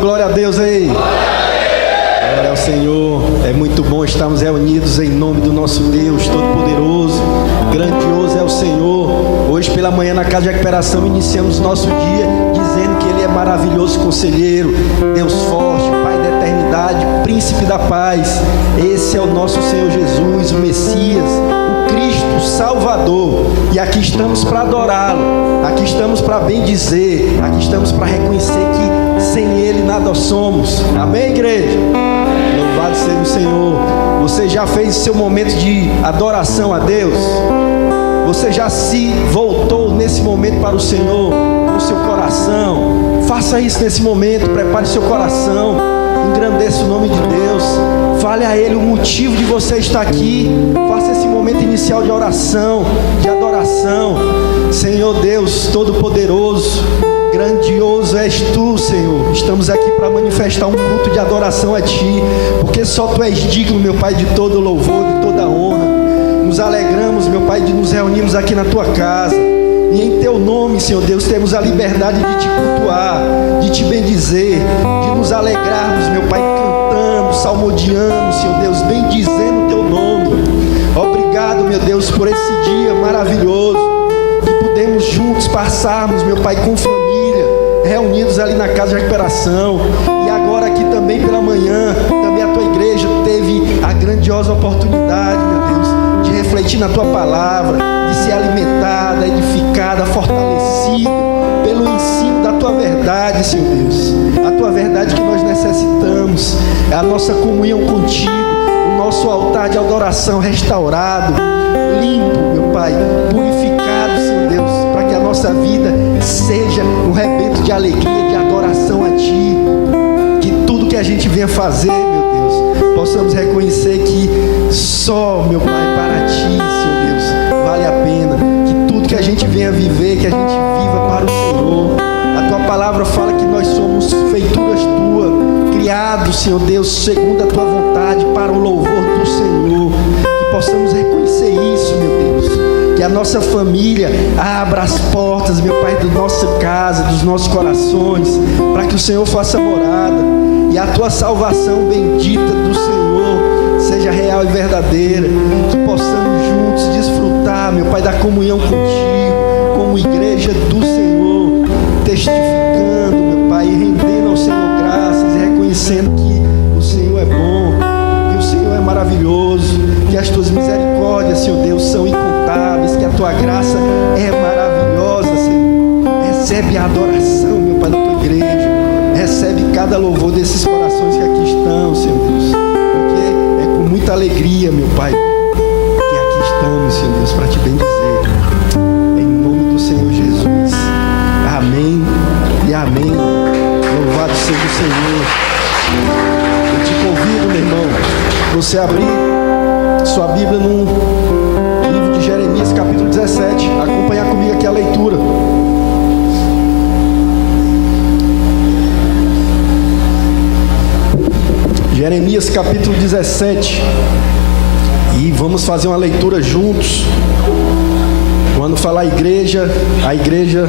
Glória a Deus aí. Glória ao Senhor. É muito bom estarmos reunidos em nome do nosso Deus Todo-Poderoso. Grandioso é o Senhor. Hoje pela manhã na Casa de Recuperação iniciamos nosso dia dizendo que Ele é maravilhoso conselheiro, Deus forte, Pai da eternidade, Príncipe da paz. Esse é o nosso Senhor Jesus, o Messias, o Cristo, o Salvador. E aqui estamos para adorá-lo, aqui estamos para bendizer, aqui estamos para reconhecer que sem Ele nada somos. Amém, igreja? Louvado seja o Senhor. Você já fez seu momento de adoração a Deus? Você já se voltou nesse momento para o Senhor, no seu coração? Faça isso nesse momento, prepare seu coração, engrandeça o nome de Deus, fale a Ele o motivo de você estar aqui. Faça esse momento inicial de oração, de adoração. Senhor Deus Todo-Poderoso, grandioso és Tu, Senhor. Estamos aqui para manifestar um culto de adoração a Ti, porque só Tu és digno, meu Pai, de todo louvor, de toda honra. Nos alegramos, meu Pai, de nos reunirmos aqui na Tua casa, e em Teu nome, Senhor Deus, temos a liberdade de Te cultuar, de Te bendizer, de nos alegrarmos, meu Pai, cantando, salmodiando, Senhor Deus, bendizendo o Teu nome. Obrigado, meu Deus, por esse dia maravilhoso, que podemos juntos passarmos, meu Pai, com família, reunidos ali na Casa de Recuperação. E agora aqui também pela manhã, também a Tua igreja teve a grandiosa oportunidade, meu Deus, de refletir na Tua palavra, de ser alimentada, edificada, fortalecida pelo ensino da Tua verdade, Senhor Deus. A Tua verdade que nós necessitamos é a nossa comunhão contigo, o nosso altar de adoração restaurado, limpo, meu Pai, purificado, Senhor Deus, para que a nossa vida seja um rebento de alegria, de adoração a Ti. Que tudo que a gente venha fazer, meu Deus, possamos reconhecer que só, meu Pai, para Ti, Senhor Deus, vale a pena. Que tudo que a gente venha viver, que a gente viva para o Senhor. A Tua palavra fala que nós somos feituras Tuas, criados, Senhor Deus, segundo a Tua vontade, para o louvor do Senhor. Que possamos reconhecer isso, meu Deus. Que a nossa família abra as portas, meu Pai, da nossa casa, dos nossos corações, para que o Senhor faça morada. E a Tua salvação bendita do Senhor seja real e verdadeira. Que possamos juntos desfrutar, meu Pai, da comunhão contigo, como igreja do Senhor, testificando, meu Pai, e rendendo ao Senhor graças e reconhecendo que o Senhor é bom, que o Senhor é maravilhoso, que as Tuas misericórdias, Senhor Deus, são incontáveis, que a Tua graça é maravilhosa, Senhor. Recebe a adoração, meu Pai, da Tua igreja. Recebe cada louvor desses corações que aqui estão, Senhor Deus, porque é com muita alegria, meu Pai, que aqui estamos, Senhor Deus, para Te bendizer, em nome do Senhor Jesus. Amém e amém. Louvado seja o Senhor. Eu te convido, meu irmão, você abrir sua Bíblia no livro de Jeremias, capítulo 17, acompanhar comigo aqui a leitura. Jeremias capítulo 17, e vamos fazer uma leitura juntos. Quando falar igreja, a igreja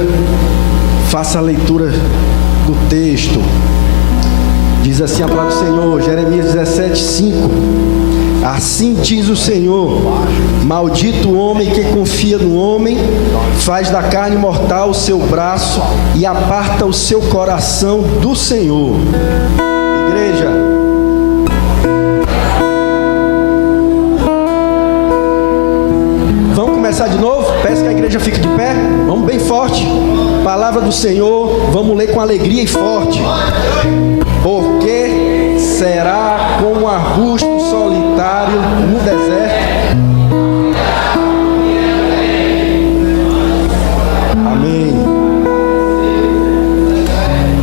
faça a leitura do texto. Diz assim a palavra do Senhor, Jeremias 17, 5. Assim diz o Senhor: maldito o homem que confia no homem, faz da carne mortal o seu braço e aparta o seu coração do Senhor. Igreja, começar de novo, peço que a igreja fique de pé, vamos bem forte, palavra do Senhor, vamos ler com alegria e forte. Porque será como um arbusto solitário no deserto. Amém.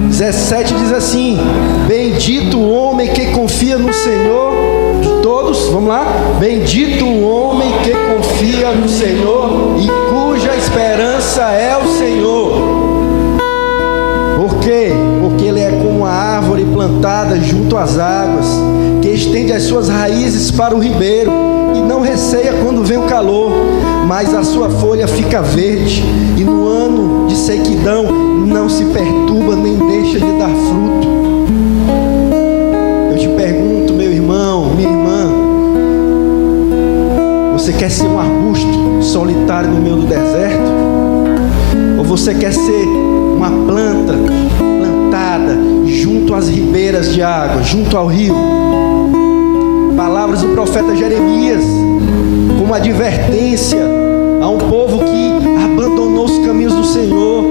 17 diz assim: bendito o homem que confia no Senhor. Todos, vamos lá. Bendito o homem que confia no Senhor e cuja esperança é o Senhor. Por quê? Porque ele é como uma árvore plantada junto às águas, que estende as suas raízes para o ribeiro e não receia quando vem o calor, mas a sua folha fica verde, e no ano de sequidão não se perturba nem deixa de dar fruto. Você quer ser um arbusto solitário no meio do deserto? Ou você quer ser uma planta plantada junto às ribeiras de água, junto ao rio? Palavras do profeta Jeremias, como advertência a um povo que abandonou os caminhos do Senhor,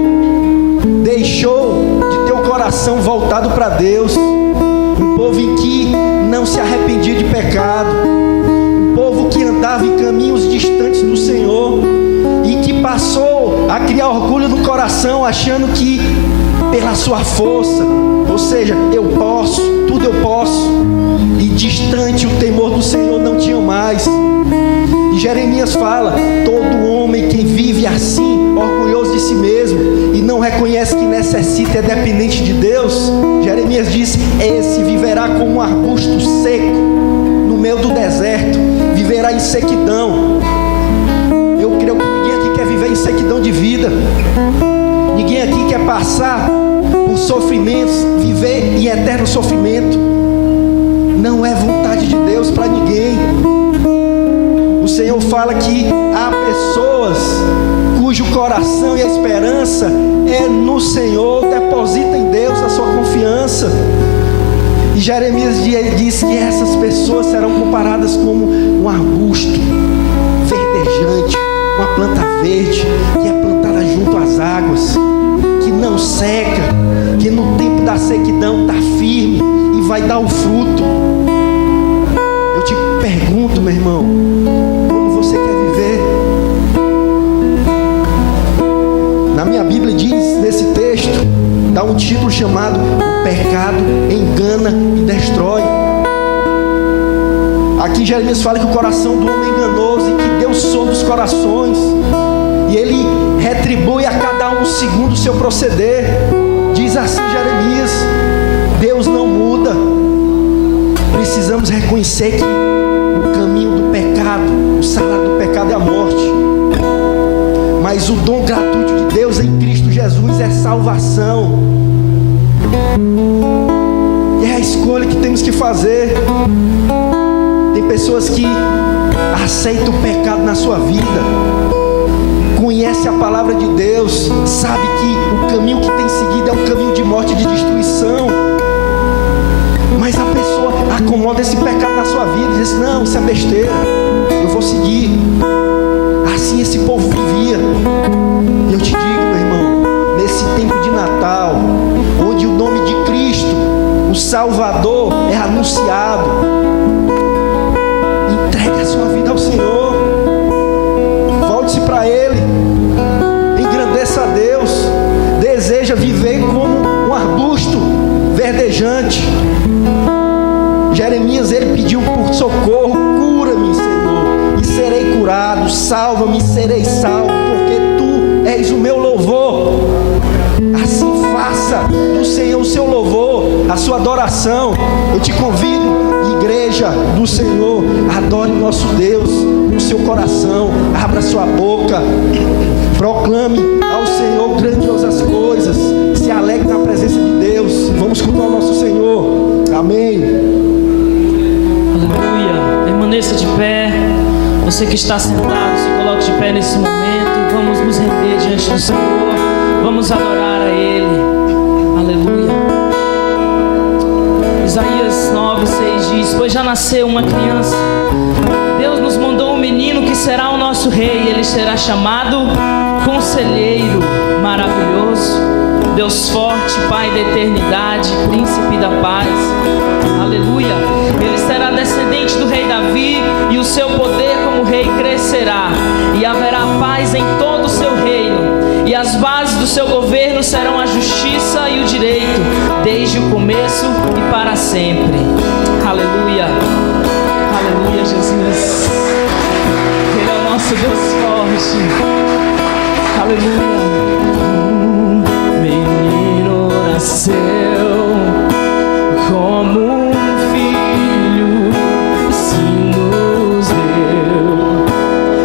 deixou de ter o coração voltado para Deus, um povo em que não se arrependia de pecado, um povo que andava em caminhos distantes do Senhor e que passou a criar orgulho no coração, achando que pela sua força, ou seja, eu posso, tudo eu posso, e distante o temor do Senhor não tinha mais. E Jeremias fala: todo homem que vive assim, orgulhoso de si mesmo, e não reconhece que necessita, é dependente de Deus, Jeremias diz: esse viverá como um arbusto seco no meio do deserto, viverá em sequidão. Eu creio que ninguém aqui quer viver em sequidão de vida, ninguém aqui quer passar por sofrimentos, viver em eterno sofrimento. Não é vontade de Deus para ninguém. O Senhor fala que há pessoas cujo coração e a esperança é no Senhor, deposita em Deus a sua confiança. E Jeremias diz que essas pessoas serão comparadas como um arbusto verdejante, uma planta verde que é plantada junto às águas, que não seca, que no tempo da sequidão está firme e vai dar o fruto. Eu te pergunto, meu irmão, como você quer viver? Na minha Bíblia diz, nesse texto, dá um título chamado O Pecado Engana e Destrói. Aqui Jeremias fala que o coração do homem é enganoso e que Deus sonda os corações, e Ele retribui a cada um segundo o seu proceder. Diz assim Jeremias: Deus não muda. Precisamos reconhecer que o caminho do pecado, o salário do pecado é a morte, mas o dom gratuito de Deus em Cristo Jesus é salvação. E é a escolha que temos que fazer. Tem pessoas que aceitam o pecado na sua vida, conhece a palavra de Deus, sabe que o caminho que tem seguido é um caminho de morte e de destruição, mas a pessoa acomoda esse pecado na sua vida e diz: não, isso é besteira, eu vou seguir. Assim esse povo vivia. E eu te digo, meu irmão, nesse tempo de Natal, onde o nome de Cristo, o Salvador, é anunciado, entregue a sua vida ao Senhor, volte-se para Ele, engrandeça a Deus, deseja viver como um arbusto verdejante. Jeremias, ele pediu por socorro: cura-me, Senhor, e serei curado, salva-me e serei salvo, porque Tu és o meu louvor. Assim faça do Senhor o seu louvor, a sua adoração. Eu te convido, igreja do Senhor, adore o nosso Deus no seu coração, abra sua boca, proclame ao Senhor grandiosas coisas, se alegre na presença de Deus. Vamos cultuar o nosso Senhor. Amém. Aleluia. Permaneça de pé. Você que está sentado, se coloque de pé nesse momento. Vamos nos render diante do Senhor. Vamos adorar a Ele. Aleluia. Isaías 9:6 diz: pois já nasceu uma criança, Deus nos mandou um menino que será o nosso rei. Ele será chamado Conselheiro Maravilhoso, Deus Forte, Pai da Eternidade, Príncipe da Paz. Aleluia. Ele será descendente do rei Davi, e o seu poder como rei crescerá, e haverá paz em todo o seu reino, e as bases do seu governo serão a justiça e o direito, desde o começo e para sempre. Aleluia. Aleluia, Jesus. Ele é o nosso Deus forte. Aleluia. Um menino nasceu como um filho, se nos deu,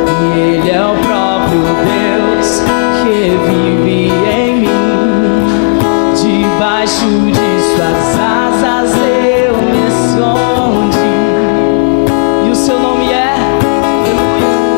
e Ele é o próprio Deus que vive em mim. Debaixo de suas asas eu me escondi, e o seu nome é, aleluia,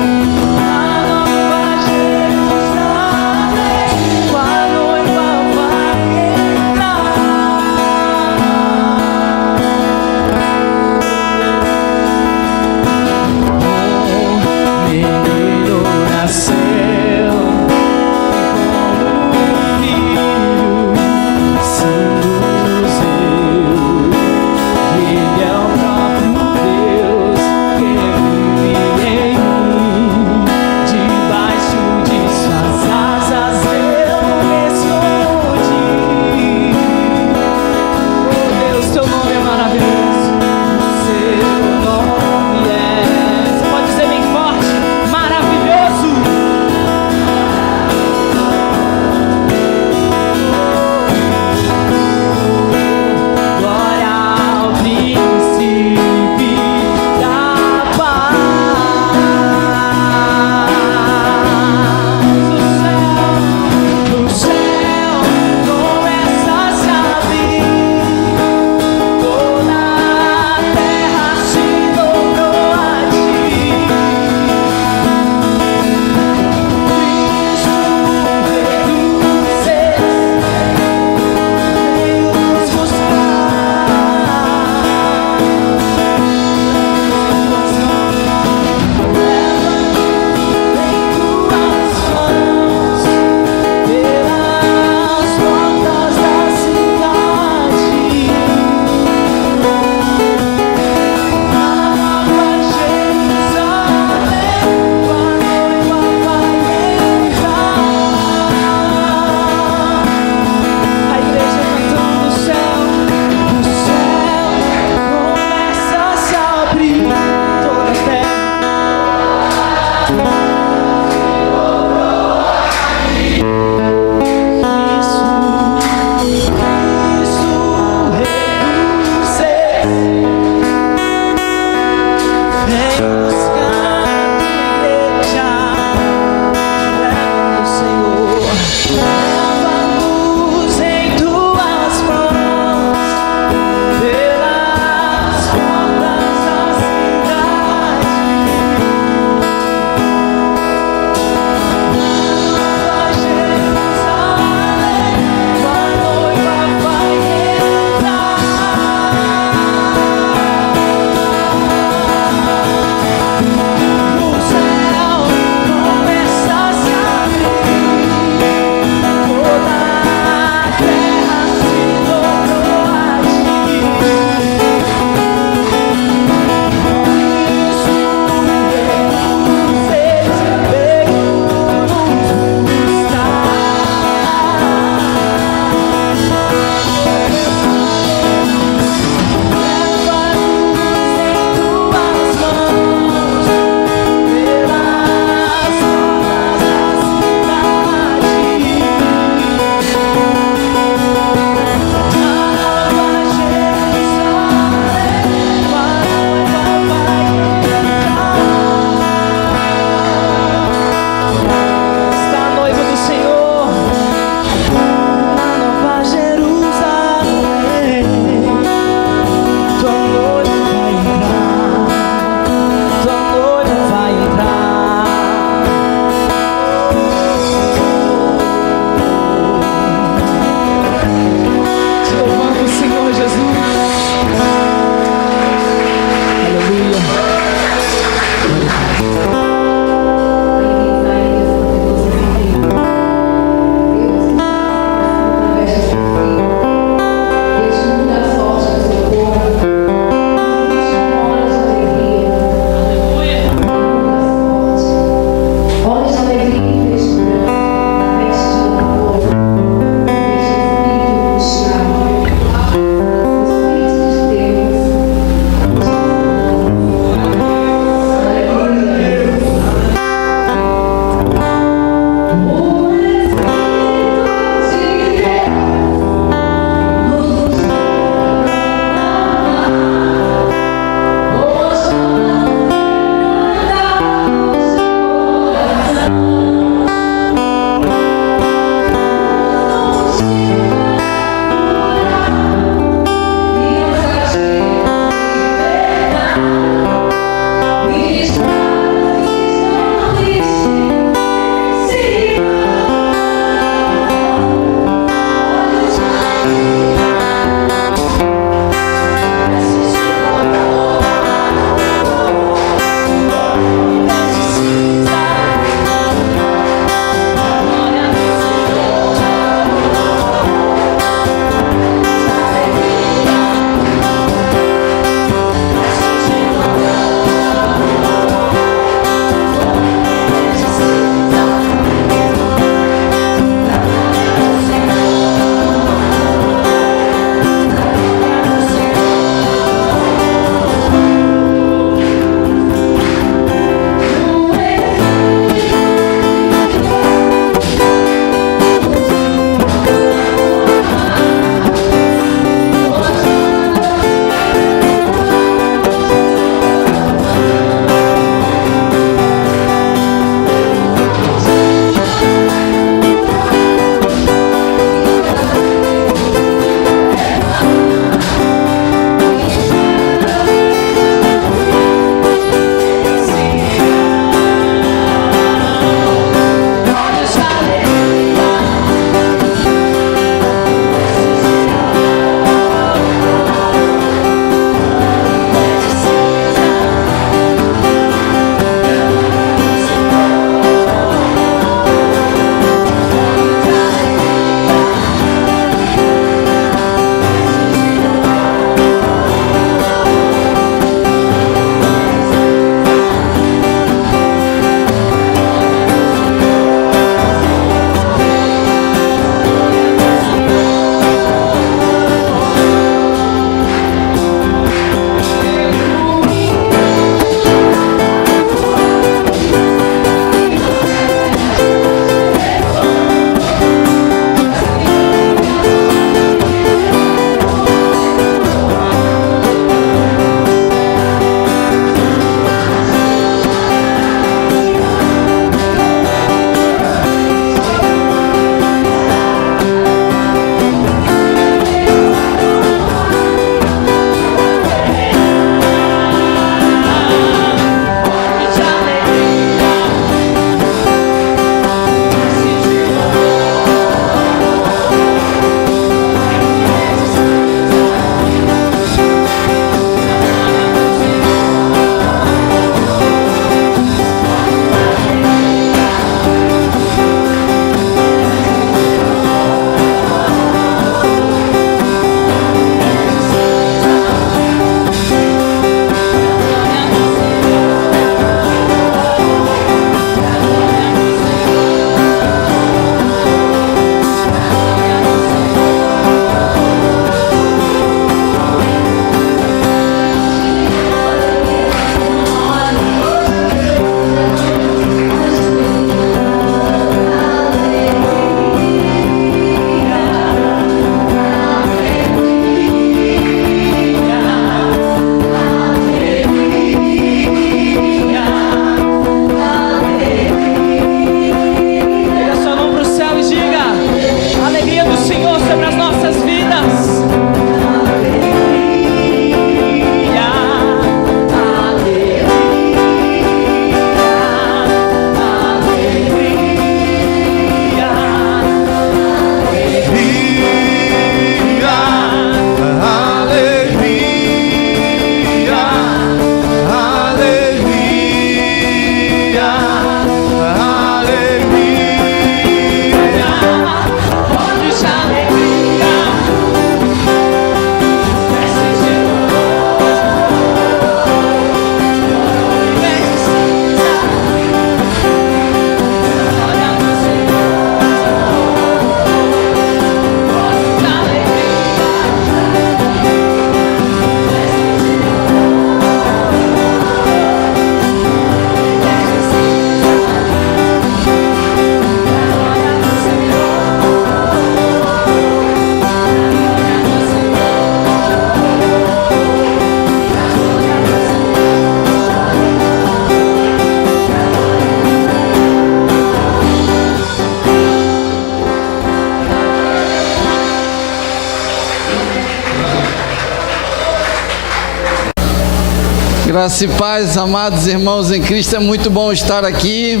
Graça e paz, amados irmãos em Cristo, é muito bom estar aqui.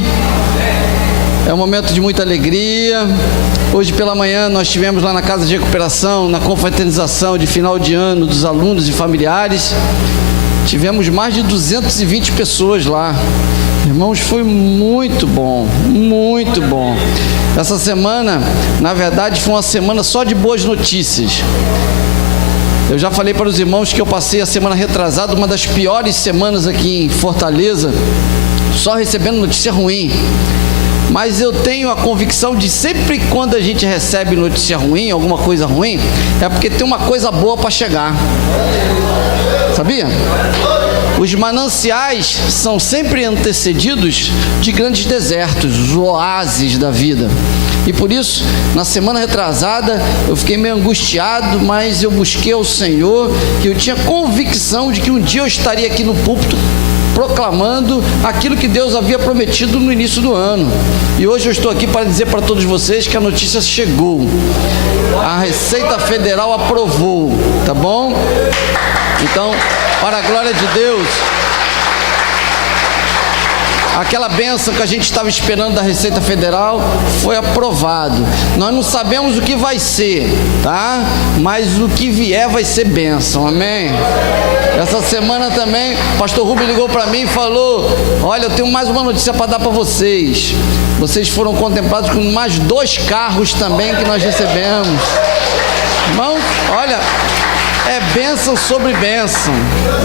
É um momento de muita alegria. Hoje pela manhã nós estivemos lá na Casa de Recuperação, na confraternização de final de ano dos alunos e familiares. Tivemos mais de 220 pessoas lá. Irmãos, foi muito bom, muito bom. Essa semana, na verdade, foi uma semana só de boas notícias. Eu já falei para os irmãos que eu passei a semana retrasada, uma das piores semanas aqui em Fortaleza, só recebendo notícia ruim. Mas eu tenho a convicção de sempre quando a gente recebe notícia ruim, alguma coisa ruim, é porque tem uma coisa boa para chegar. Sabia? Os mananciais são sempre antecedidos de grandes desertos, os oásis da vida. E por isso, na semana retrasada, eu fiquei meio angustiado, mas eu busquei ao Senhor, que eu tinha convicção de que um dia eu estaria aqui no púlpito proclamando aquilo que Deus havia prometido no início do ano. E hoje eu estou aqui para dizer para todos vocês que a notícia chegou. A Receita Federal aprovou, tá bom? Então, para a glória de Deus, aquela bênção que a gente estava esperando da Receita Federal foi aprovado. Nós não sabemos o que vai ser, tá? Mas o que vier vai ser bênção, amém? Essa semana também, o pastor Rubem ligou para mim e falou: olha, eu tenho mais uma notícia para dar para vocês. Vocês foram contemplados com mais 2 carros também que nós recebemos. Irmãos, olha, é bênção sobre bênção,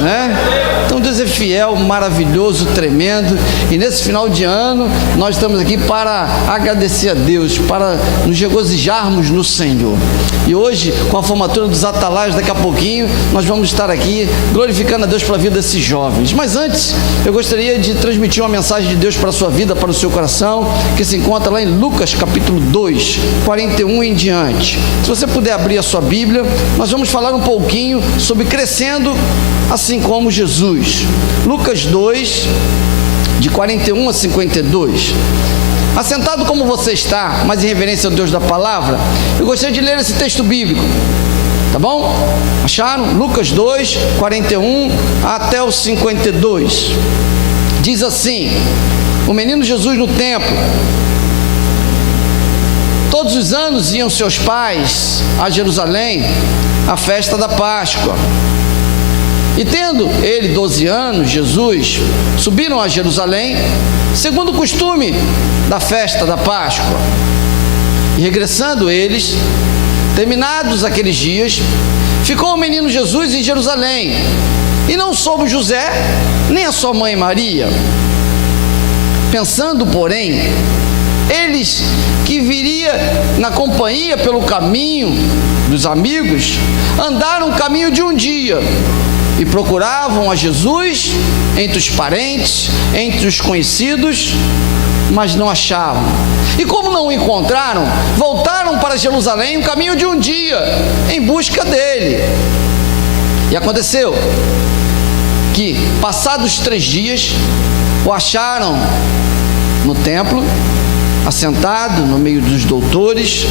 né? Então Deus é fiel, maravilhoso, tremendo. E nesse final de ano nós estamos aqui para agradecer a Deus, para nos regozijarmos no Senhor. E hoje, com a formatura dos atalaios, daqui a pouquinho nós vamos estar aqui glorificando a Deus pela vida desses jovens. Mas antes, eu gostaria de transmitir uma mensagem de Deus para a sua vida, para o seu coração, que se encontra lá em Lucas capítulo 2, 41 em diante. Se você puder abrir a sua Bíblia, nós vamos falar um pouquinho sobre crescendo assim como Jesus. Lucas 2, de 41 a 52. Assentado como você está, mas em reverência ao Deus da palavra, eu gostaria de ler esse texto bíblico, tá bom? Acharam? Lucas 2, 41 até o 52. Diz assim: o menino Jesus no templo. Todos os anos iam seus pais a Jerusalém à festa da Páscoa. E tendo ele 12 anos, Jesus, subiram a Jerusalém, segundo o costume da festa da Páscoa. E regressando eles, terminados aqueles dias, ficou o menino Jesus em Jerusalém, e não soube José, nem a sua mãe Maria. Pensando, porém, eles que viria na companhia pelo caminho dos amigos, andaram o caminho de um dia, e procuravam a Jesus entre os parentes, entre os conhecidos, mas não achavam. E como não o encontraram, voltaram para Jerusalém o caminho de um dia, em busca dele. E aconteceu que, passados 3 dias, o acharam no templo, assentado no meio dos doutores,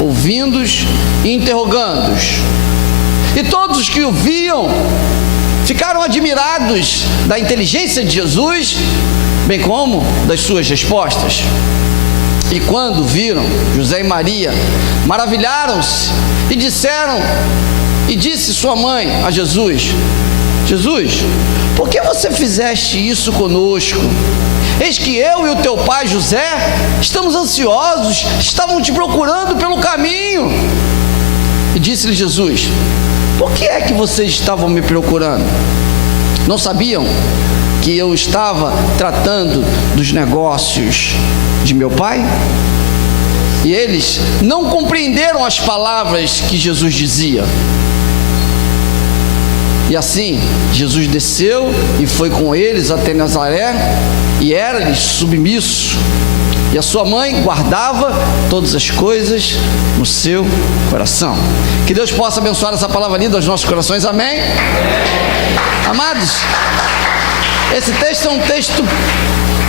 ouvindo-os e interrogando-os. E todos os que o viam ficaram admirados da inteligência de Jesus, bem como das suas respostas. E quando viram José e Maria, maravilharam-se e disseram, e disse sua mãe a Jesus: Jesus, por que você fizeste isso conosco? Eis que eu e o teu pai José estamos ansiosos, estavam te procurando pelo caminho. E disse-lhe Jesus: por que é que vocês estavam me procurando? Não sabiam que eu estava tratando dos negócios de meu pai? E eles não compreenderam as palavras que Jesus dizia. E assim, Jesus desceu e foi com eles até Nazaré, e era-lhes submisso. E a sua mãe guardava todas as coisas no seu coração. Que Deus possa abençoar essa palavra linda aos nossos corações, amém? Amados, esse texto é um texto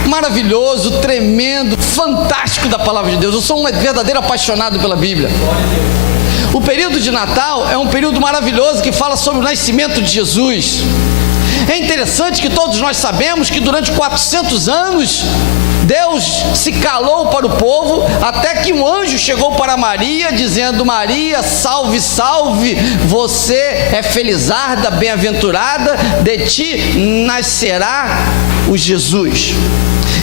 maravilhoso, tremendo, fantástico da palavra de Deus. Eu sou um verdadeiro apaixonado pela Bíblia. O período de Natal é um período maravilhoso que fala sobre o nascimento de Jesus. É interessante que todos nós sabemos que durante 400 anos Deus se calou para o povo, até que um anjo chegou para Maria, dizendo: Maria, salve, salve, você é felizarda, bem-aventurada, de ti nascerá o Jesus.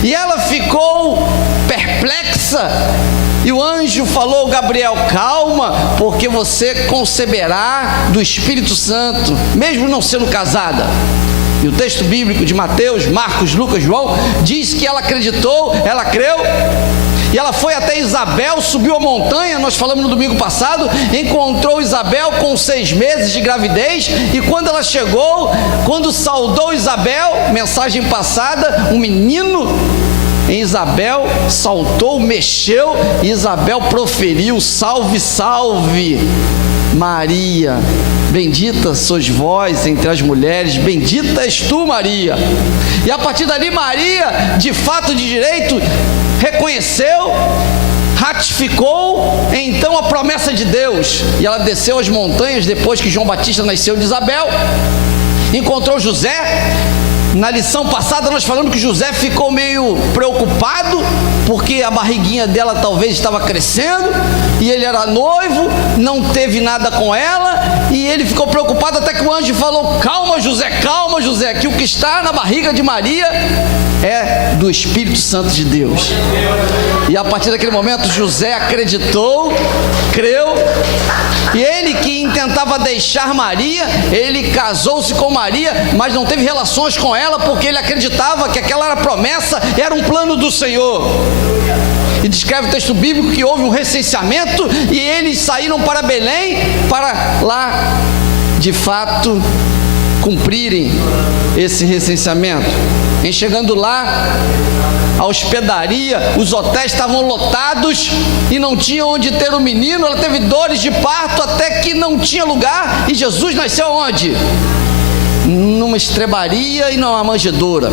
E ela ficou perplexa, e o anjo falou: Gabriel, calma, porque você conceberá do Espírito Santo, mesmo não sendo casada. E o texto bíblico de Mateus, Marcos, Lucas, João, diz que ela acreditou, ela creu, e ela foi até Isabel, subiu a montanha, nós falamos no domingo passado, encontrou Isabel com 6 meses de gravidez, e quando ela chegou, quando saudou Isabel, mensagem passada, um menino em Isabel saltou, mexeu, e Isabel proferiu: salve, salve, Maria, bendita sois vós entre as mulheres, bendita és tu, Maria. E a partir dali, Maria, de fato, de direito, reconheceu, ratificou então a promessa de Deus, e ela desceu as montanhas depois que João Batista nasceu de Isabel, encontrou José. Na lição passada nós falamos que José ficou meio preocupado, porque a barriguinha dela talvez estava crescendo, e ele era noivo, não teve nada com ela, e ele ficou preocupado, até que o anjo falou: calma, José, que o que está na barriga de Maria é do Espírito Santo de Deus. E a partir daquele momento José acreditou, creu, e ele que intentava deixar Maria, ele casou-se com Maria, mas não teve relações com ela, porque ele acreditava que aquela era promessa, era um plano do Senhor. E descreve o texto bíblico que houve um recenseamento, e eles saíram para Belém, para lá, de fato, cumprirem esse recenseamento. Em chegando lá, a hospedaria, os hotéis estavam lotados e não tinha onde ter o menino. Ela teve dores de parto até que não tinha lugar, e Jesus nasceu onde? Numa estrebaria e numa manjedoura.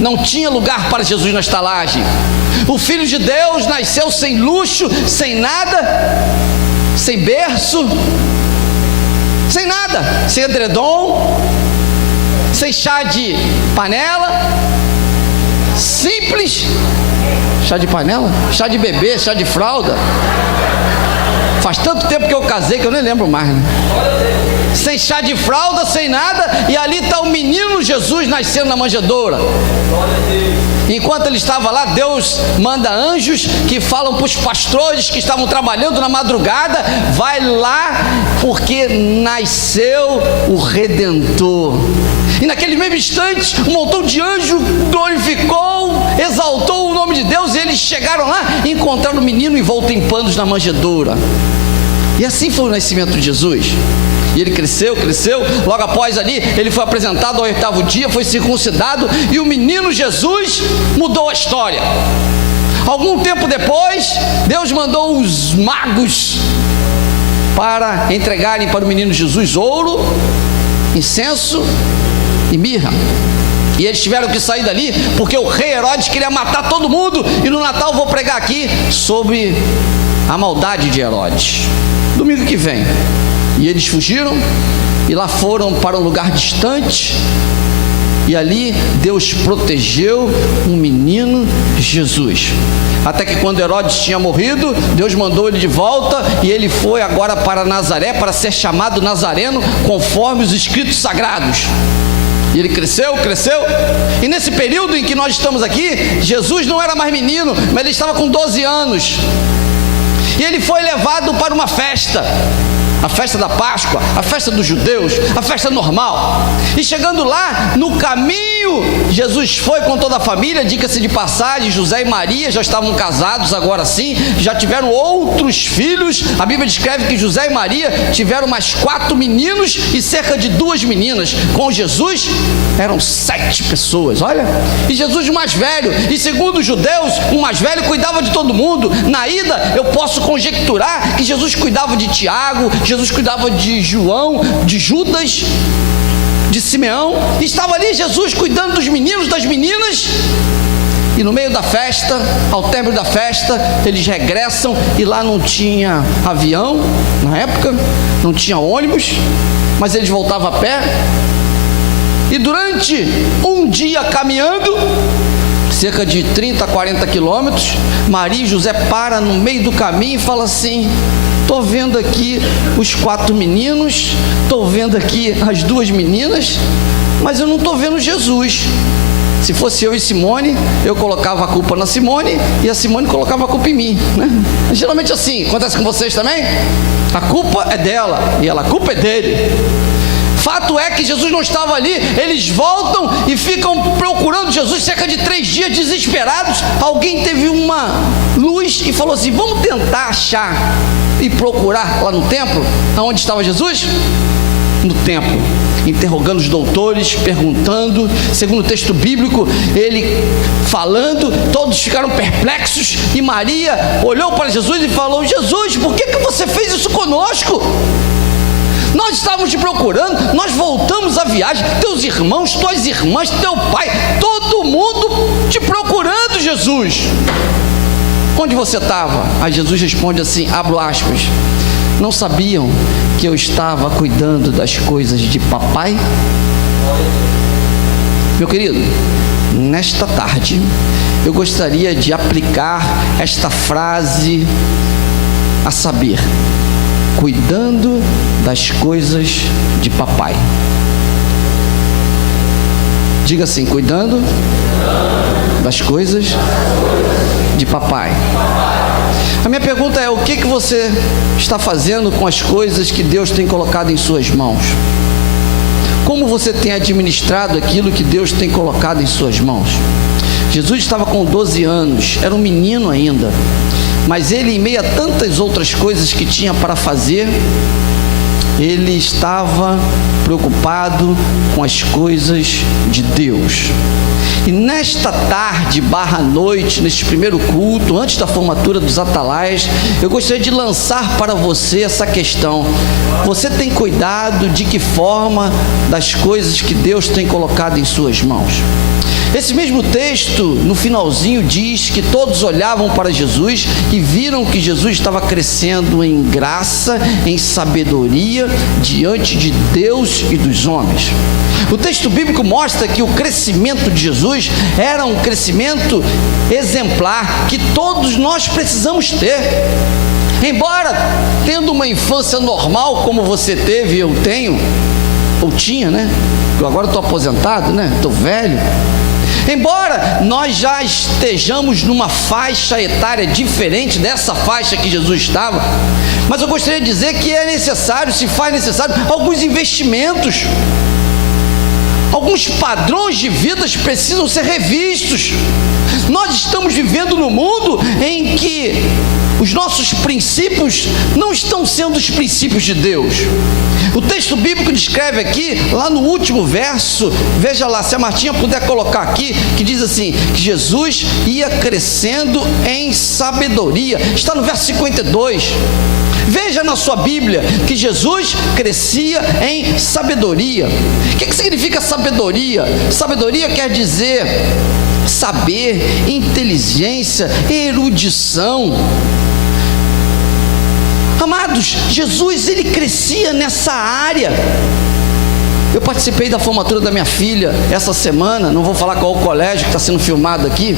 Não tinha lugar para Jesus na estalagem. O Filho de Deus nasceu sem luxo, sem nada, sem berço, sem nada, sem edredom, sem chá de panela, simples. Chá de panela? Chá de bebê, chá de fralda. Faz tanto tempo que eu casei que eu nem lembro mais, né? Sem chá de fralda, sem nada, e ali está o menino Jesus nascendo na manjedoura. Enquanto ele estava lá, Deus manda anjos que falam para os pastores que estavam trabalhando na madrugada: vai lá, porque nasceu o Redentor. E naquele mesmo instante, um montão de anjos glorificou, exaltou o nome de Deus, e eles chegaram lá e encontraram o menino envolto em panos na manjedoura. E assim foi o nascimento de Jesus. E ele cresceu, logo após ali, ele foi apresentado ao 8º dia, foi circuncidado, e o menino Jesus mudou a história. Algum tempo depois, Deus mandou os magos para entregarem para o menino Jesus ouro, incenso e mirra. E eles tiveram que sair dali, porque o rei Herodes queria matar todo mundo, e no Natal eu vou pregar aqui sobre a maldade de Herodes, domingo que vem. E eles fugiram, e lá foram para um lugar distante, e ali Deus protegeu um menino Jesus, até que quando Herodes tinha morrido, Deus mandou ele de volta, e ele foi agora para Nazaré, para ser chamado Nazareno, conforme os escritos sagrados. E ele cresceu, e nesse período em que nós estamos aqui, Jesus não era mais menino, mas ele estava com 12 anos, e ele foi levado para uma festa, a festa da Páscoa, a festa dos judeus, a festa normal. E chegando lá, no caminho, Jesus foi com toda a família, diga-se de passagem, José e Maria já estavam casados, agora sim, já tiveram outros filhos. A Bíblia descreve que José e Maria tiveram mais 4 meninos e cerca de 2 meninas. Com Jesus, eram 7 pessoas, olha. E Jesus o mais velho, e segundo os judeus, o mais velho cuidava de todo mundo. Na ida, eu posso conjecturar que Jesus cuidava de Tiago, Jesus cuidava de João, de Judas, de Simeão. E estava ali Jesus cuidando dos meninos, das meninas. E no meio da festa, ao término da festa, eles regressam, e lá não tinha avião, na época, não tinha ônibus, mas eles voltavam a pé. E durante um dia caminhando, cerca de 30, 40 quilômetros, Maria e José param no meio do caminho e falam assim: estou vendo aqui os 4 meninos, estou vendo aqui as 2 meninas, mas eu não estou vendo Jesus. Se fosse eu e Simone, eu colocava a culpa na Simone e a Simone colocava a culpa em mim, né? Geralmente assim, acontece com vocês também? A culpa é dela e a culpa é dele. Fato é que Jesus não estava ali. Eles voltam e ficam procurando Jesus cerca de 3 dias, desesperados. Alguém teve uma luz e falou assim: vamos tentar achar e procurar lá no templo. Aonde estava Jesus? No templo, interrogando os doutores, perguntando. Segundo o texto bíblico, ele falando, todos ficaram perplexos. E Maria olhou para Jesus e falou: Jesus, por que você fez isso conosco? Nós estávamos te procurando, nós voltamos a viagem, teus irmãos, tuas irmãs, teu pai, todo mundo te procurando, Jesus. Onde você estava? Aí Jesus responde assim, abro aspas: não sabiam que eu estava cuidando das coisas de papai? Meu querido, nesta tarde eu gostaria de aplicar esta frase, a saber, cuidando das coisas de papai. Diga assim: cuidando das coisas de papai. A minha pergunta é: o que você está fazendo com as coisas que Deus tem colocado em suas mãos? Como você tem administrado aquilo que Deus tem colocado em suas mãos? Jesus estava com 12 anos, era um menino ainda, mas ele, em meio a tantas outras coisas que tinha para fazer, ele estava preocupado com as coisas de Deus. E nesta tarde / noite, neste primeiro culto, antes da formatura dos atalaias, eu gostaria de lançar para você essa questão: você tem cuidado de que forma das coisas que Deus tem colocado em suas mãos? Esse mesmo texto, no finalzinho, diz que todos olhavam para Jesus e viram que Jesus estava crescendo em graça, em sabedoria, diante de Deus e dos homens. O texto bíblico mostra que o crescimento de Jesus era um crescimento exemplar, que todos nós precisamos ter. Embora tendo uma infância normal, como você teve, eu tenho, ou tinha, né? Eu agora estou aposentado, né? Estou velho. Embora nós já estejamos numa faixa etária diferente dessa faixa que Jesus estava, mas eu gostaria de dizer que é necessário, se faz necessário, alguns investimentos. Alguns padrões de vida precisam ser revistos. Nós estamos vivendo num mundo em que os nossos princípios não estão sendo os princípios de Deus. O texto bíblico descreve aqui, lá no último verso, veja lá, se a Martinha puder colocar aqui, que diz assim, que Jesus ia crescendo em sabedoria. Está no verso 52. Veja na sua Bíblia que Jesus crescia em sabedoria. O que significa sabedoria? Sabedoria quer dizer saber, inteligência, erudição. Amados, Jesus, ele crescia nessa área. Eu participei da formatura da minha filha essa semana, não vou falar qual o colégio que está sendo filmado aqui,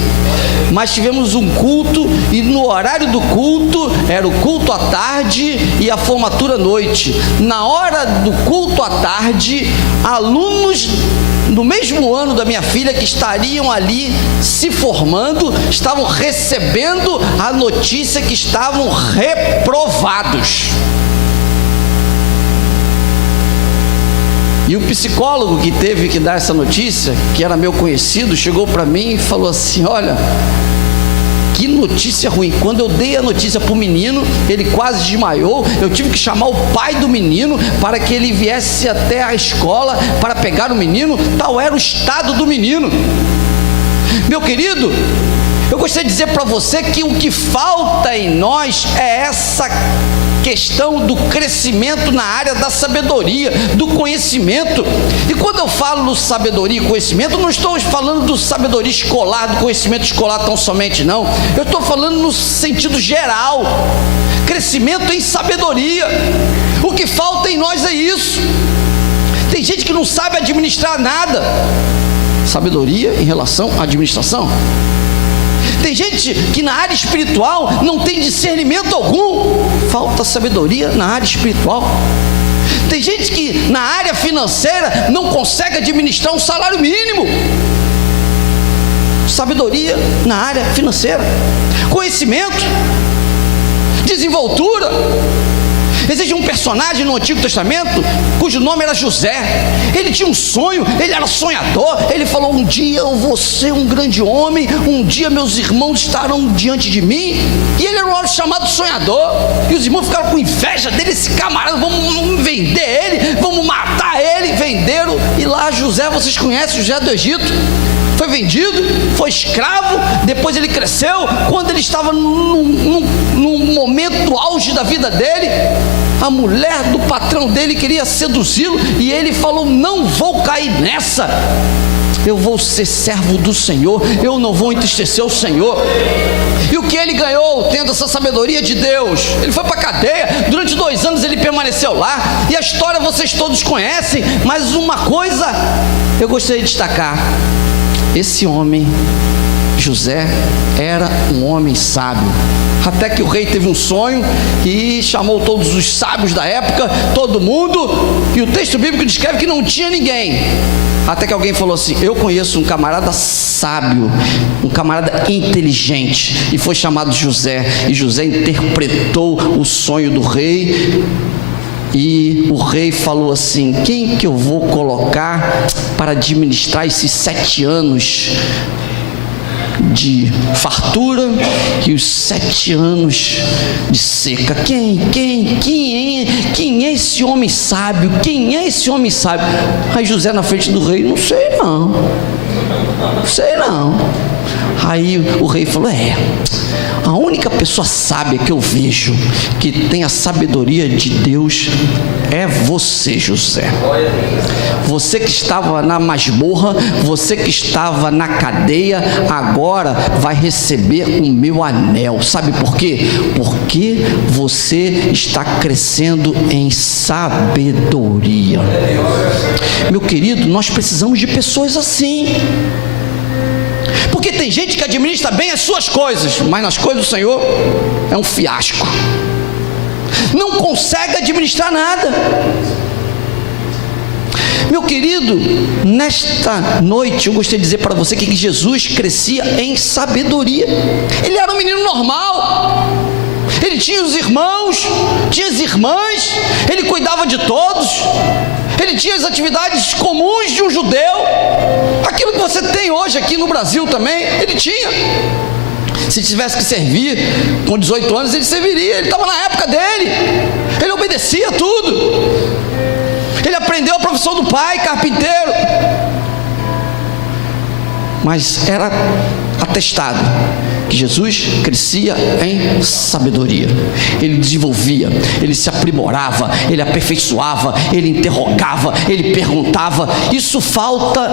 mas tivemos um culto e no horário do culto, era o culto à tarde e a formatura à noite. Na hora do culto à tarde, alunos no mesmo ano da minha filha que estariam ali se formando, estavam recebendo a notícia que estavam reprovados. E o psicólogo que teve que dar essa notícia, que era meu conhecido, chegou para mim e falou assim: olha, que notícia ruim. Quando eu dei a notícia para o menino, ele quase desmaiou. Eu tive que chamar o pai do menino para que ele viesse até a escola para pegar o menino. Tal era o estado do menino. Meu querido, eu gostaria de dizer para você que o que falta em nós é essa questão do crescimento na área da sabedoria, do conhecimento. E quando eu falo no sabedoria e conhecimento, não estou falando do sabedoria escolar, do conhecimento escolar tão somente, não. Eu estou falando no sentido geral, crescimento em sabedoria. O que falta em nós é isso. Tem gente que não sabe administrar nada. Sabedoria em relação à administração. Tem gente que na área espiritual não tem discernimento algum. Falta sabedoria na área espiritual. Tem gente que na área financeira não consegue administrar um salário mínimo. Sabedoria na área financeira. Conhecimento. Desenvoltura. Existe um personagem no Antigo Testamento cujo nome era José. Ele tinha um sonho, ele era sonhador. Ele falou: um dia eu vou ser um grande homem, um dia meus irmãos estarão diante de mim. E ele era um homem chamado sonhador. E os irmãos ficaram com inveja dele. Esse camarada, vamos vender ele, vamos matar ele. Venderam. E lá José, vocês conhecem José do Egito, foi vendido, foi escravo. Depois ele cresceu. Quando ele estava num momento auge da vida dele, a mulher do patrão dele queria seduzi-lo, e ele falou: não vou cair nessa, eu vou ser servo do Senhor, eu não vou entristecer o Senhor. E o que ele ganhou tendo essa sabedoria de Deus? Ele foi para a cadeia, durante 2 anos ele permaneceu lá, e a história vocês todos conhecem. Mas uma coisa eu gostaria de destacar: esse homem, José, era um homem sábio. Até que o rei teve um sonho e chamou todos os sábios da época, todo mundo, e o texto bíblico descreve que não tinha ninguém. Até que alguém falou assim: eu conheço um camarada sábio, um camarada inteligente, e foi chamado José. E José interpretou o sonho do rei. E o rei falou assim: quem que eu vou colocar para administrar esses 7 anos de fartura e os 7 anos de seca? Quem é esse homem sábio? Quem é esse homem sábio? Aí José na frente do rei: não sei não. Aí o rei falou: a única pessoa sábia que eu vejo, que tem a sabedoria de Deus, é você, José. Você que estava na masmorra, você que estava na cadeia, agora vai receber o meu anel. Sabe por quê? Porque você está crescendo em sabedoria. Meu querido, nós precisamos de pessoas assim. Porque tem gente que administra bem as suas coisas, mas nas coisas do Senhor é um fiasco. Não consegue administrar nada. Meu querido, nesta noite eu gostaria de dizer para você que Jesus crescia em sabedoria. Ele era um menino normal. Ele tinha os irmãos, tinha as irmãs, ele cuidava de todos. Ele tinha as atividades comuns de um judeu. Aquilo que você tem hoje aqui no Brasil também, ele tinha. Se tivesse que servir com 18 anos, ele serviria. Ele estava na época dele. Ele obedecia tudo. Ele aprendeu a profissão do pai, carpinteiro. Mas era atestado que Jesus crescia em sabedoria. Ele desenvolvia, ele se aprimorava, ele aperfeiçoava, ele interrogava, ele perguntava. Isso falta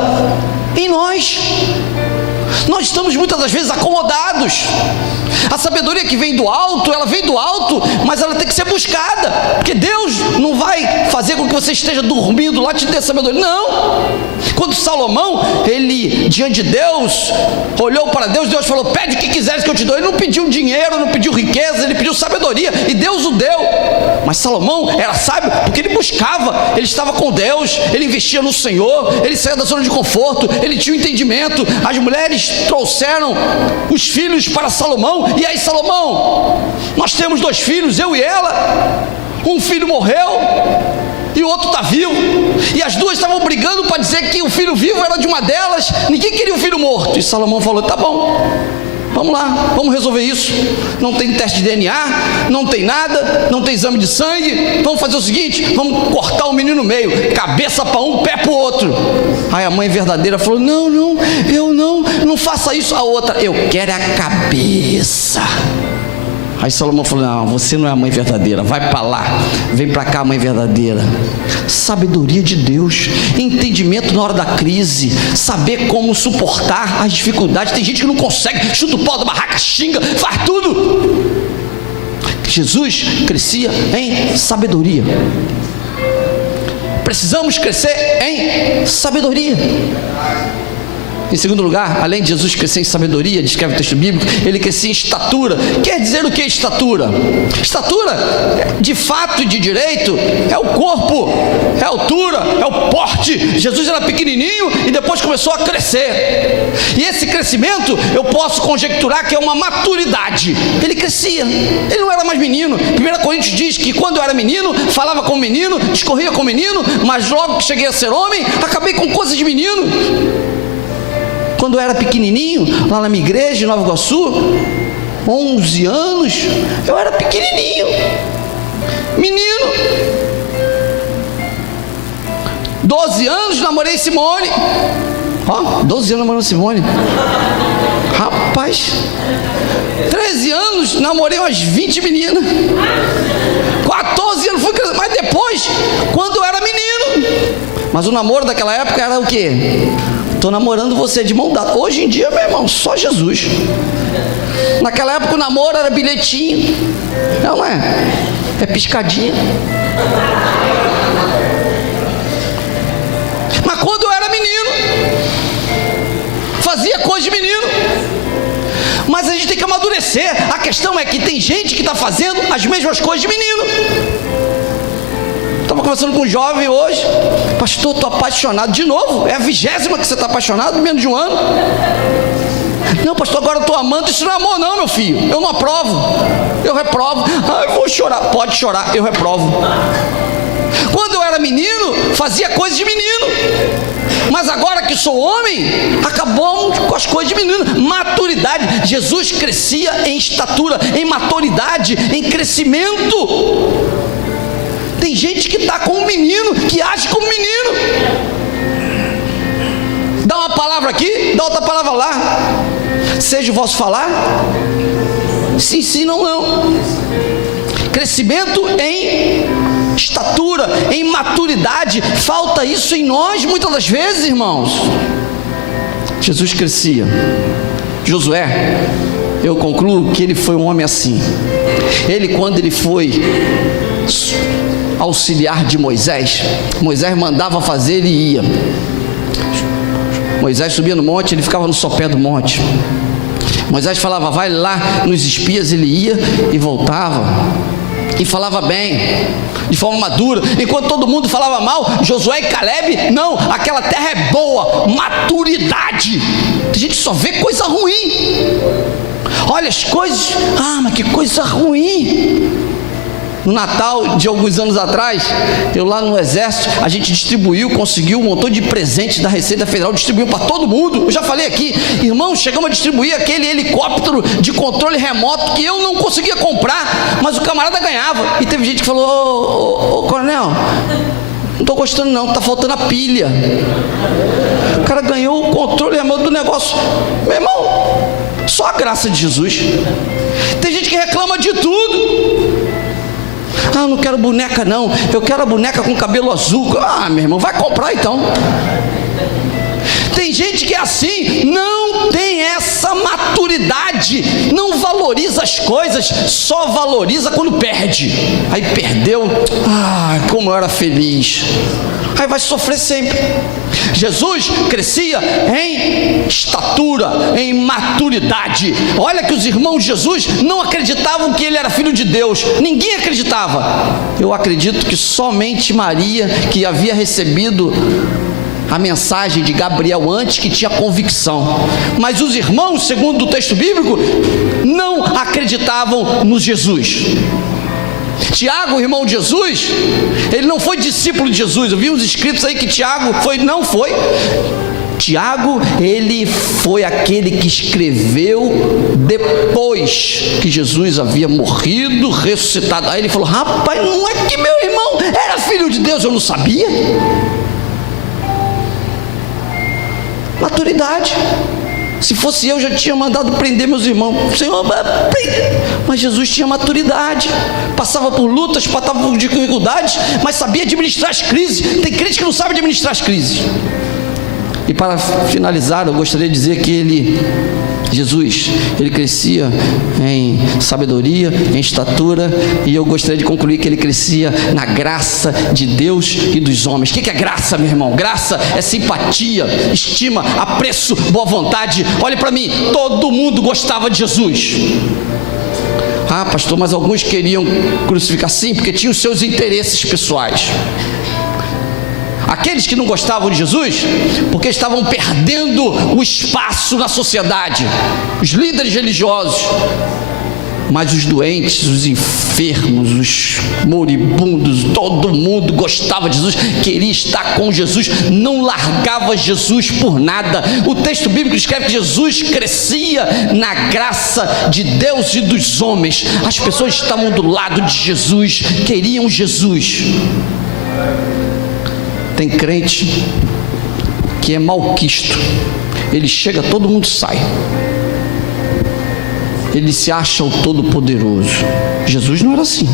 em nós. Nós estamos muitas das vezes acomodados. A sabedoria que vem do alto, ela vem do alto, mas ela tem que ser buscada, porque Deus não vai fazer com que você esteja dormindo lá te dê sabedoria, não. Quando Salomão, ele diante de Deus, olhou para Deus, Deus falou: pede o que quiseres que eu te dou. Ele não pediu dinheiro, não pediu riqueza, ele pediu sabedoria, e Deus o deu. Mas Salomão era sábio porque ele buscava, ele estava com Deus, ele investia no Senhor, ele saía da zona de conforto, ele tinha um entendimento. As mulheres trouxeram os filhos para Salomão. E aí, Salomão, nós temos 2 filhos, eu e ela. Um filho morreu e o outro está vivo, e as duas estavam brigando para dizer que o filho vivo era de uma delas. Ninguém queria o filho morto. E Salomão falou: tá bom, vamos lá, vamos resolver isso. Não tem teste de DNA, não tem nada, não tem exame de sangue. Vamos fazer o seguinte: vamos cortar o menino no meio, cabeça para um, pé para o outro. Aí a mãe verdadeira falou: não, eu não faça isso. A outra: eu quero a cabeça. Aí Salomão falou: não, você não é a mãe verdadeira, vai para lá, vem para cá a mãe verdadeira. Sabedoria de Deus, entendimento na hora da crise, saber como suportar as dificuldades. Tem gente que não consegue, chuta o pau da barraca, xinga, faz tudo. Jesus crescia em sabedoria. precisamos crescer em sabedoria. Em segundo lugar, além de Jesus crescer em sabedoria, descreve o texto bíblico, ele crescia em estatura. Quer dizer o que é estatura? Estatura, de fato e de direito, é o corpo, é a altura, é o porte. Jesus era pequenininho e depois começou a crescer. E esse crescimento, eu posso conjecturar que é uma maturidade. Ele crescia, ele não era mais menino. 1 Coríntios diz que quando eu era menino, falava como menino, discorria como menino, mas logo que cheguei a ser homem, acabei com coisas de menino. Quando eu era pequenininho, lá na minha igreja em Nova Iguaçu, 11 anos, eu era pequenininho, menino. 12 anos, namorei Simone. 12 anos namorando Simone. Rapaz, 13 anos, namorei umas 20 meninas. 14 anos, fui crescendo, mas depois, quando eu era menino. Mas o namoro daquela época era o quê? Estou namorando você de mão dada. Hoje em dia, meu irmão, só Jesus. Naquela época o namoro era bilhetinho. Não é? É piscadinha. Mas quando eu era menino, fazia coisa de menino. Mas a gente tem que amadurecer. A questão é que tem gente que está fazendo as mesmas coisas de menino. Estava conversando com um jovem hoje. Pastor, estou apaixonado. De novo, é a 20ª que você está apaixonado, menos de um ano. Não, pastor, agora eu estou amando. Isso não é amor não, meu filho. Eu não aprovo, eu reprovo. Eu vou chorar. Pode chorar, eu reprovo. Quando eu era menino, fazia coisas de menino. Mas agora que sou homem, acabamos com as coisas de menino. Maturidade. Jesus crescia em estatura, em maturidade, em crescimento. Tem gente que está com um menino, que age como menino. Dá uma palavra aqui, dá outra palavra lá. Seja o vosso falar, sim, sim, não, não. Crescimento em estatura, em maturidade. Falta isso em nós muitas das vezes, irmãos. Jesus crescia. Josué, eu concluo que ele foi um homem assim. Ele, quando ele foi auxiliar de Moisés, Moisés mandava fazer, ele ia. Moisés subia no monte, ele ficava no sopé do monte. Moisés falava, vai lá nos espias, ele ia e voltava. E falava bem, de forma madura. Enquanto todo mundo falava mal, Josué e Caleb, não, aquela terra é boa, maturidade. A gente só vê coisa ruim. Olha as coisas, mas que coisa ruim. No Natal de alguns anos atrás, eu lá no Exército, a gente distribuiu, conseguiu um montão de presentes da Receita Federal, distribuiu para todo mundo. Eu já falei aqui, irmãos, chegamos a distribuir aquele helicóptero de controle remoto que eu não conseguia comprar, mas o camarada ganhava. E teve gente que falou, ô coronel, não estou gostando não, está faltando a pilha. O cara ganhou o controle remoto do negócio. Meu irmão, só a graça de Jesus. Tem gente que reclama de tudo. Eu não quero boneca não, eu quero a boneca com cabelo azul. Meu irmão, vai comprar então. Tem gente que é assim, não tem essa maturidade, não valoriza as coisas, só valoriza quando perde. Aí perdeu, como eu era feliz. Aí vai sofrer sempre. Jesus crescia em estatura, em maturidade. Olha que os irmãos de Jesus não acreditavam que ele era filho de Deus. Ninguém acreditava. Eu acredito que somente Maria, que havia recebido a mensagem de Gabriel antes, que tinha convicção. Mas os irmãos, segundo o texto bíblico, não acreditavam no Jesus. Tiago, irmão de Jesus, ele não foi discípulo de Jesus. Eu vi uns escritos aí que Tiago não foi. Tiago, ele foi aquele que escreveu depois que Jesus havia morrido, ressuscitado. Aí ele falou, rapaz, não é que meu irmão era filho de Deus, eu não sabia. Maturidade. Se fosse eu, já tinha mandado prender meus irmãos. Senhor, mas Jesus tinha maturidade. Passava por lutas, passava por dificuldades, mas sabia administrar as crises. Tem crente que não sabe administrar as crises. E para finalizar, eu gostaria de dizer que Jesus, ele crescia em sabedoria, em estatura, e eu gostaria de concluir que ele crescia na graça de Deus e dos homens. O que é graça, meu irmão? Graça é simpatia, estima, apreço, boa vontade. Olhe para mim, todo mundo gostava de Jesus. Ah, pastor, mas alguns queriam crucificar, sim, porque tinham seus interesses pessoais. Aqueles que não gostavam de Jesus, porque estavam perdendo o espaço na sociedade, os líderes religiosos. Mas os doentes, os enfermos, os moribundos, todo mundo gostava de Jesus, queria estar com Jesus, não largava Jesus por nada. O texto bíblico escreve que Jesus crescia na graça de Deus e dos homens. As pessoas estavam do lado de Jesus, queriam Jesus. Tem crente que é malquisto, ele chega, todo mundo sai, ele se acha o Todo-Poderoso. Jesus não era assim.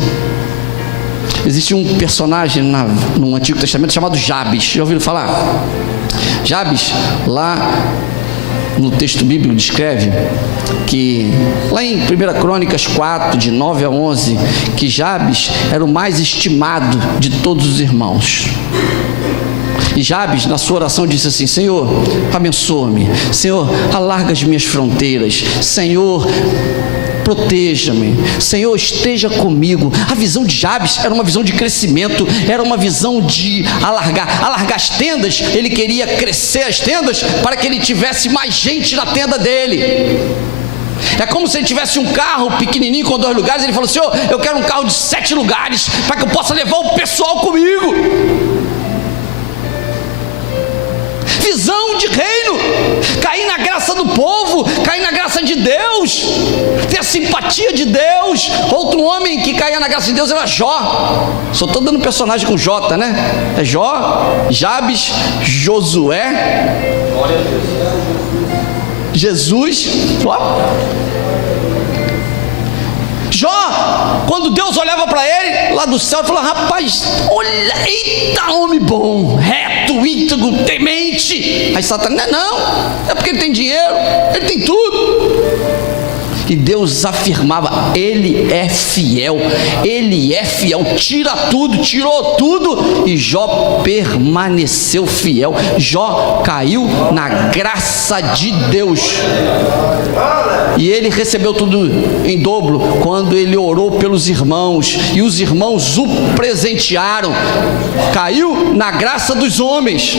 Existe um personagem no Antigo Testamento chamado Jabes. Já ouviram falar? Jabes, lá no texto bíblico, descreve que, lá em 1 Crônicas 4, de 9 a 11, que Jabes era o mais estimado de todos os irmãos. E Jabes, na sua oração, disse assim: Senhor, abençoa-me. Senhor, alarga as minhas fronteiras. Senhor, proteja-me. Senhor, esteja comigo. A visão de Jabes era uma visão de crescimento, era uma visão de alargar as tendas. Ele queria crescer as tendas para que ele tivesse mais gente na tenda dele. É como se ele tivesse um carro pequenininho com 2 lugares. Ele falou: Senhor, eu quero um carro de 7 lugares para que eu possa levar o pessoal comigo. Visão de reino, cair na graça do povo, cair na graça de Deus, ter a simpatia de Deus. Outro homem que caía na graça de Deus era Jó. Só estou dando personagem com J, né? É Jó, Jabes, Josué, Jesus. Jó, quando Deus olhava para ele lá do céu, ele falou: rapaz, olha, eita homem bom, reto, íntegro, temente. Aí Satanás: não, é porque ele tem dinheiro, ele tem tudo. E Deus afirmava: ele é fiel, tira tudo, tirou tudo, e Jó permaneceu fiel. Jó caiu na graça de Deus, e ele recebeu tudo em dobro quando ele orou pelos irmãos, e os irmãos o presentearam. Caiu na graça dos homens.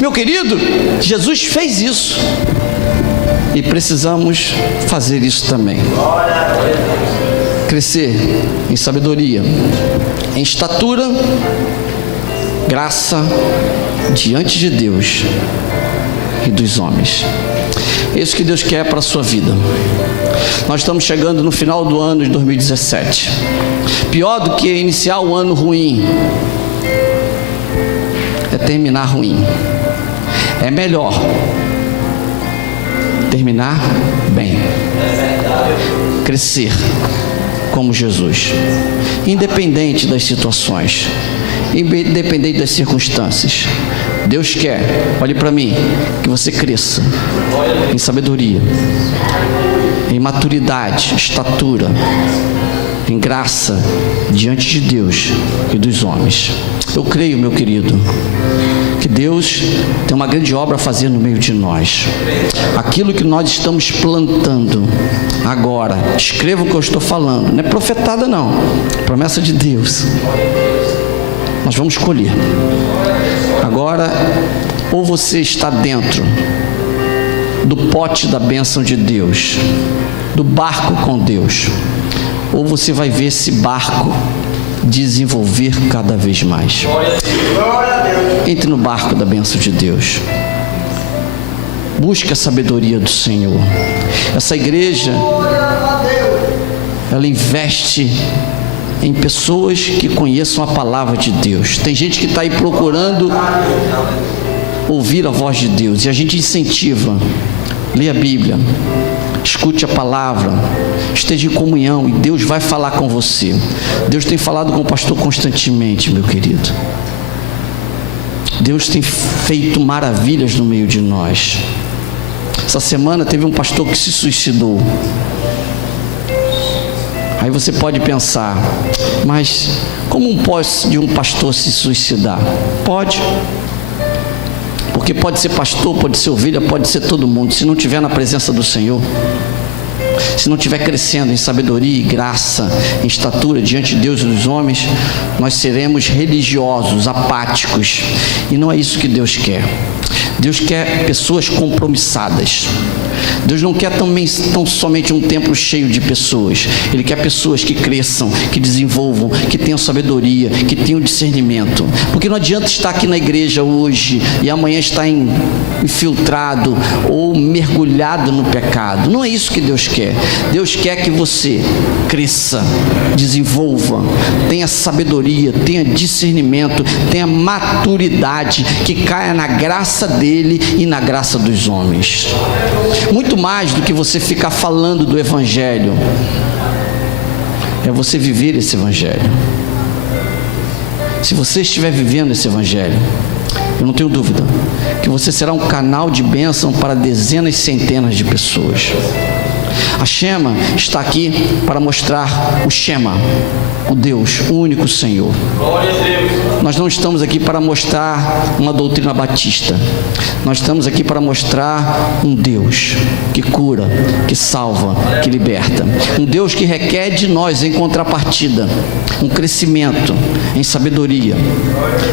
Meu querido, Jesus fez isso, e precisamos fazer isso também. Crescer em sabedoria, em estatura, graça diante de Deus e dos homens. É isso que Deus quer para a sua vida. Nós estamos chegando no final do ano de 2017. Pior do que iniciar o ano ruim é terminar ruim. É melhor terminar bem, crescer como Jesus, independente das situações, independente das circunstâncias. Deus quer, olhe para mim, que você cresça em sabedoria, em maturidade, estatura, em graça diante de Deus e dos homens. Eu creio, meu querido, que Deus tem uma grande obra a fazer no meio de nós. Aquilo que nós estamos plantando agora, escreva o que eu estou falando, não é profetada não, promessa de Deus. Nós vamos colher. Agora, ou você está dentro do pote da bênção de Deus, do barco com Deus, ou você vai ver esse barco desenvolver cada vez mais. Entre no barco da bênção de Deus. Busque a sabedoria do Senhor. Essa igreja, ela investe em pessoas que conheçam a palavra de Deus. Tem gente que está aí procurando ouvir a voz de Deus, e a gente incentiva: leia a Bíblia, escute a palavra, esteja em comunhão, e Deus vai falar com você. Deus tem falado com o pastor constantemente, meu querido. Deus tem feito maravilhas no meio de nós. Essa semana teve um pastor que se suicidou. Aí você pode pensar, mas como pode um pastor se suicidar? Pode. Porque pode ser pastor, pode ser ovelha, pode ser todo mundo. Se não estiver na presença do Senhor, se não estiver crescendo em sabedoria e graça, em estatura diante de Deus e dos homens, nós seremos religiosos, apáticos. E não é isso que Deus quer. Deus quer pessoas compromissadas. Deus não quer também tão somente um templo cheio de pessoas. Ele quer pessoas que cresçam, que desenvolvam, que tenham sabedoria, que tenham discernimento. Porque não adianta estar aqui na igreja hoje e amanhã estar infiltrado ou mergulhado no pecado. Não é isso que Deus quer. Deus quer que você cresça, desenvolva, tenha sabedoria, tenha discernimento, tenha maturidade, que caia na graça dele e na graça dos homens. Muito mais do que você ficar falando do Evangelho, é você viver esse Evangelho. Se você estiver vivendo esse Evangelho, eu não tenho dúvida que você será um canal de bênção para dezenas e centenas de pessoas. A Shema está aqui para mostrar o Shema, o Deus, o único Senhor. Glória a Deus. Nós não estamos aqui para mostrar uma doutrina batista. Nós estamos aqui para mostrar um Deus que cura, que salva, que liberta. Um Deus que requer de nós, em contrapartida, um crescimento em sabedoria,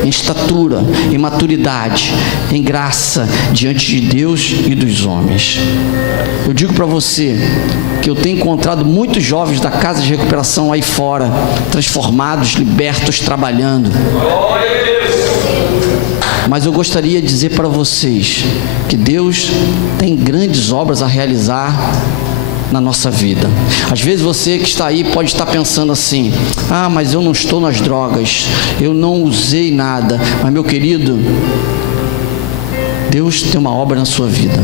em estatura, em maturidade, em graça diante de Deus e dos homens. Eu digo para você que eu tenho encontrado muitos jovens da casa de recuperação aí fora, transformados, libertos, trabalhando. Mas eu gostaria de dizer para vocês que Deus tem grandes obras a realizar na nossa vida. Às vezes você que está aí pode estar pensando assim: ah, mas eu não estou nas drogas, eu não usei nada. Mas meu querido, Deus tem uma obra na sua vida.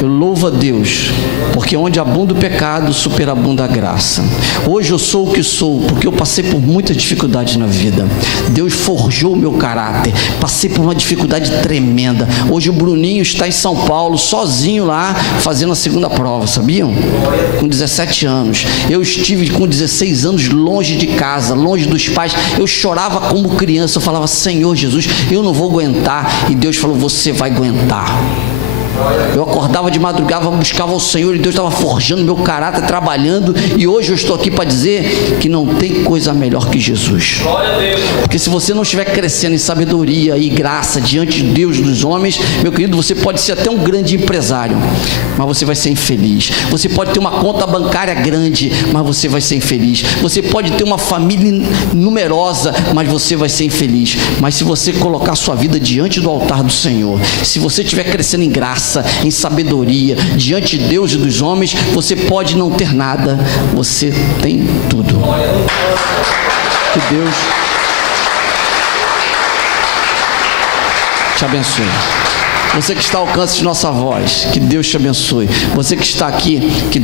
Eu louvo a Deus, porque onde abunda o pecado, superabunda a graça. Hoje eu sou o que sou, porque eu passei por muitas dificuldades na vida. Deus forjou o meu caráter, passei por uma dificuldade tremenda. Hoje o Bruninho está em São Paulo, sozinho lá, fazendo a segunda prova, sabiam? Com 17 anos. Eu estive com 16 anos longe de casa, longe dos pais. Eu chorava como criança, eu falava: Senhor Jesus, eu não vou aguentar. E Deus falou: você vai aguentar. Eu acordava de madrugada, buscava o Senhor, e Deus estava forjando meu caráter, trabalhando. E hoje eu estou aqui para dizer que não tem coisa melhor que Jesus. Porque se você não estiver crescendo em sabedoria e graça diante de Deus e dos homens, meu querido, você pode ser até um grande empresário, mas você vai ser infeliz. Você pode ter uma conta bancária grande, mas você vai ser infeliz. Você pode ter uma família numerosa, mas você vai ser infeliz. Mas se você colocar sua vida diante do altar do Senhor, se você estiver crescendo em graça, em sabedoria, diante de Deus e dos homens, você pode não ter nada, você tem tudo. Que Deus te abençoe. Você que está ao alcance de nossa voz, que Deus te abençoe. Você que está aqui, que